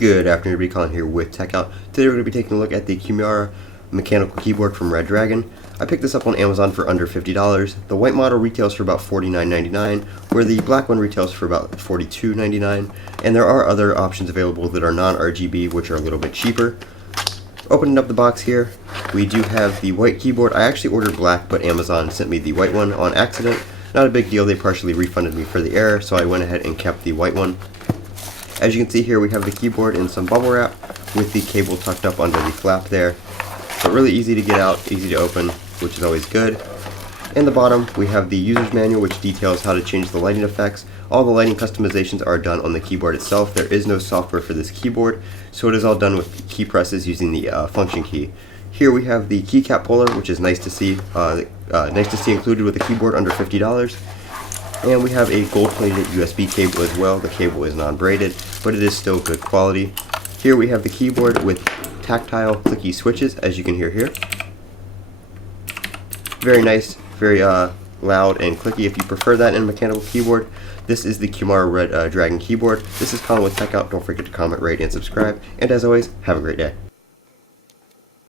Good afternoon, everybody. Colin here with Techout. Today we're going to be taking a look at the Kumara mechanical keyboard from Redragon. I picked this up on Amazon for under $50. The white model retails for about $49.99, where the black one retails for about $42.99, and there are other options available that are non-RGB, which are a little bit cheaper. Opening up the box here, we do have the white keyboard. I actually ordered black, but Amazon sent me the white one on accident. Not a big deal, they partially refunded me for the error, so I went ahead and kept the white one. As you can see here, we have the keyboard in some bubble wrap with the cable tucked up under the flap there. But really easy to get out, easy to open, which is always good. In the bottom, we have the user's manual, which details how to change the lighting effects. All the lighting customizations are done on the keyboard itself. There is no software for this keyboard, so it is all done with key presses using the function key. Here we have the keycap puller, which is nice to see included with the keyboard under $50. And we have a gold-plated USB cable as well. The cable is non-braided, but it is still good quality. Here we have the keyboard with tactile clicky switches, as you can hear here. Very nice, very loud and clicky if you prefer that in a mechanical keyboard. This is the Kumara Redragon keyboard. This is Colin with Techout. Don't forget to comment, rate, and subscribe. And as always, have a great day.